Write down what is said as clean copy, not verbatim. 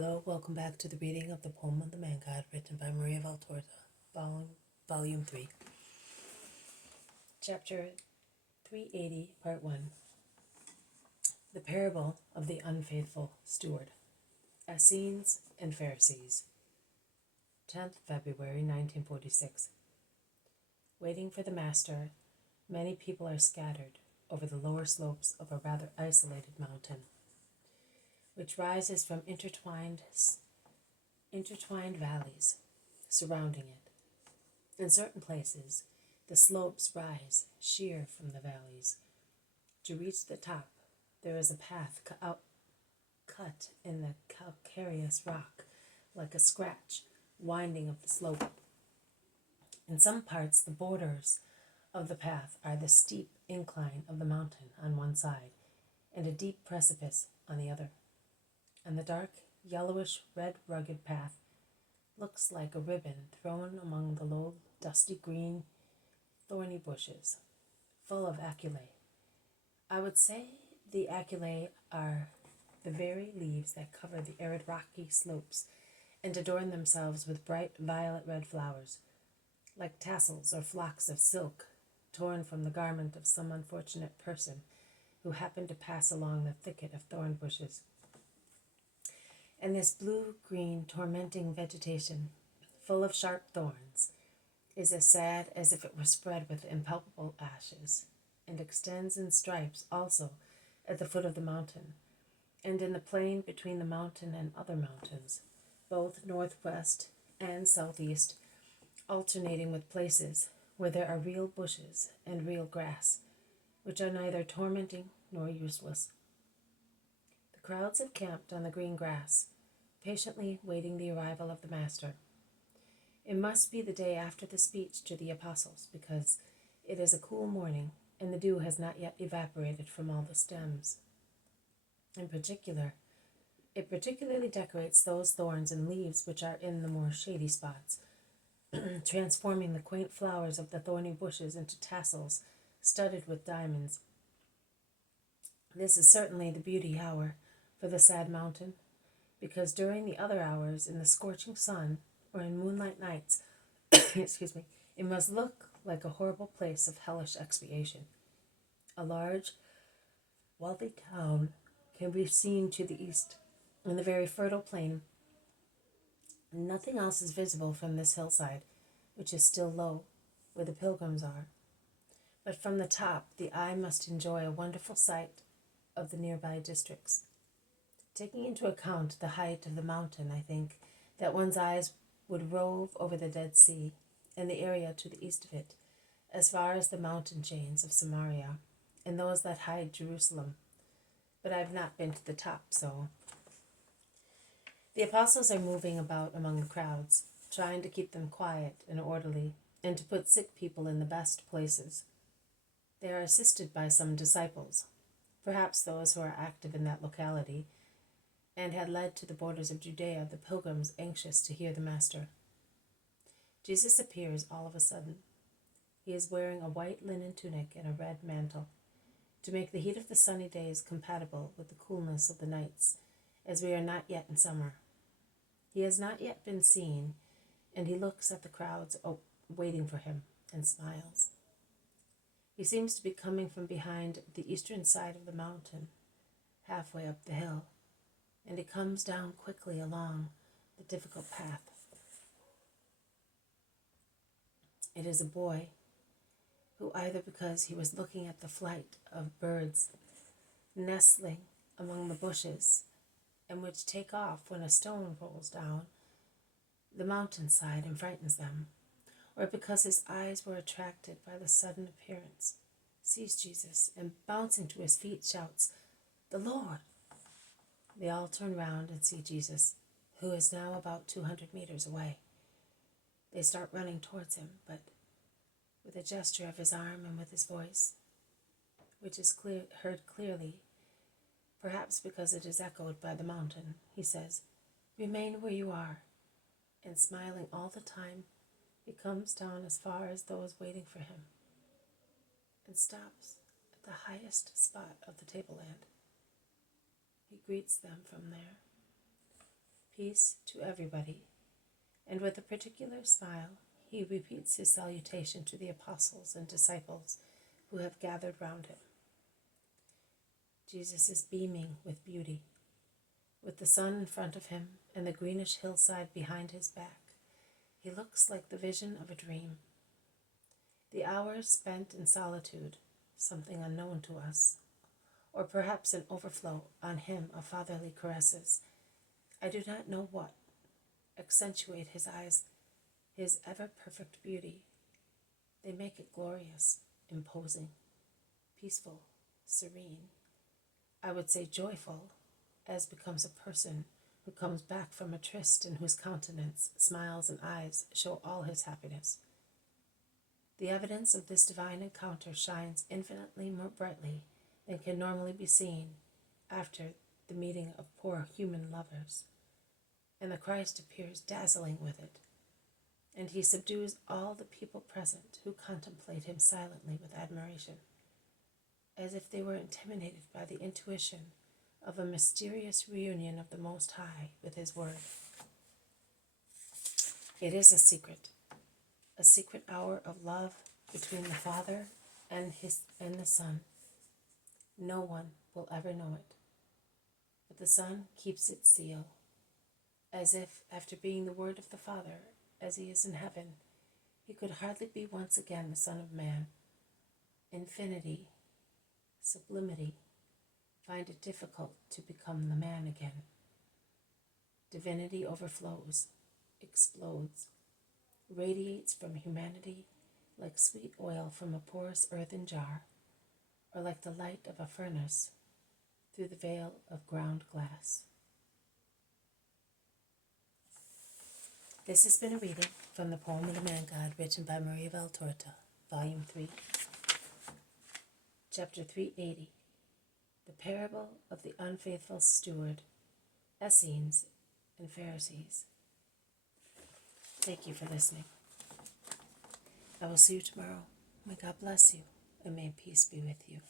Hello, welcome back to the reading of the poem of the Man God, written by Maria Valtorta, Volume 3, Chapter 380, Part 1. The Parable of the Unfaithful Steward. Essenes and Pharisees. 10th February 1946. Waiting for the Master, many people are scattered over the lower slopes of a rather isolated mountain, which rises from intertwined valleys surrounding it. In certain places, the slopes rise sheer from the valleys. To reach the top, there is a path cut in the calcareous rock, like a scratch winding of the slope. In some parts, the borders of the path are the steep incline of the mountain on one side, and a deep precipice on the other. And the dark, yellowish-red rugged path looks like a ribbon thrown among the low, dusty green, thorny bushes, full of aculae. I would say the aculae are the very leaves that cover the arid rocky slopes and adorn themselves with bright violet-red flowers, like tassels or flocks of silk torn from the garment of some unfortunate person who happened to pass along the thicket of thorn bushes. And this blue-green, tormenting vegetation, full of sharp thorns, is as sad as if it were spread with impalpable ashes, and extends in stripes also at the foot of the mountain, and in the plain between the mountain and other mountains, both northwest and southeast, alternating with places where there are real bushes and real grass, which are neither tormenting nor useless. The crowds have camped on the green grass, patiently waiting the arrival of the Master. It must be the day after the speech to the apostles, because it is a cool morning, and the dew has not yet evaporated from all the stems. It particularly decorates those thorns and leaves which are in the more shady spots, transforming the quaint flowers of the thorny bushes into tassels studded with diamonds. This is certainly the beauty hour for the sad mountain, because during the other hours in the scorching sun or in moonlight nights, it must look like a horrible place of hellish expiation. A large, wealthy town can be seen to the east, in the very fertile plain. Nothing else is visible from this hillside, which is still low, where the pilgrims are. But from the top, the eye must enjoy a wonderful sight of the nearby districts. Taking into account the height of the mountain, I think that one's eyes would rove over the Dead Sea and the area to the east of it, as far as the mountain chains of Samaria and those that hide Jerusalem. But I have not been to the top, so. The apostles are moving about among the crowds, trying to keep them quiet and orderly, and to put sick people in the best places. They are assisted by some disciples, perhaps those who are active in that locality, and had led to the borders of Judea the pilgrims anxious to hear the Master. Jesus appears all of a sudden. He is wearing a white linen tunic and a red mantle, to make the heat of the sunny days compatible with the coolness of the nights, as we are not yet in summer. He has not yet been seen, and he looks at the crowds waiting for him and smiles. He seems to be coming from behind the eastern side of the mountain, halfway up the hill, and he comes down quickly along the difficult path. It is a boy who, either because he was looking at the flight of birds nestling among the bushes and which take off when a stone rolls down the mountainside and frightens them, or because his eyes were attracted by the sudden appearance, sees Jesus and bouncing to his feet shouts, "The Lord!" They all turn round and see Jesus, who is now about 200 meters away. They start running towards him, but with a gesture of his arm and with his voice, which is heard clearly, perhaps because it is echoed by the mountain, he says, "Remain where you are." And smiling all the time, he comes down as far as those waiting for him and stops at the highest spot of the tableland. He greets them from there. Peace to everybody. And with a particular smile, he repeats his salutation to the apostles and disciples who have gathered round him. Jesus is beaming with beauty. With the sun in front of him and the greenish hillside behind his back, he looks like the vision of a dream. The hours spent in solitude, something unknown to us, or perhaps an overflow on him of fatherly caresses, I do not know what, accentuate his eyes, his ever-perfect beauty. They make it glorious, imposing, peaceful, serene. I would say joyful, as becomes a person who comes back from a tryst and whose countenance, smiles, and eyes show all his happiness. The evidence of this divine encounter shines infinitely more brightly than can normally be seen after the meeting of poor human lovers, and the Christ appears dazzling with it, and he subdues all the people present who contemplate him silently with admiration, as if they were intimidated by the intuition of a mysterious reunion of the Most High with his word. It is a secret hour of love between the Father and the Son. No one will ever know it, but the Son keeps its seal, as if, after being the Word of the Father, as he is in heaven, he could hardly be once again the Son of Man. Infinity, sublimity, find it difficult to become the man again. Divinity overflows, explodes, radiates from humanity like sweet oil from a porous earthen jar, or like the light of a furnace through the veil of ground glass. This has been a reading from the poem of the Man God, written by Maria Valtorta, Volume 3, Chapter 380, The Parable of the Unfaithful Steward, Essenes and Pharisees. Thank you for listening. I will see you tomorrow. May God bless you, and may peace be with you.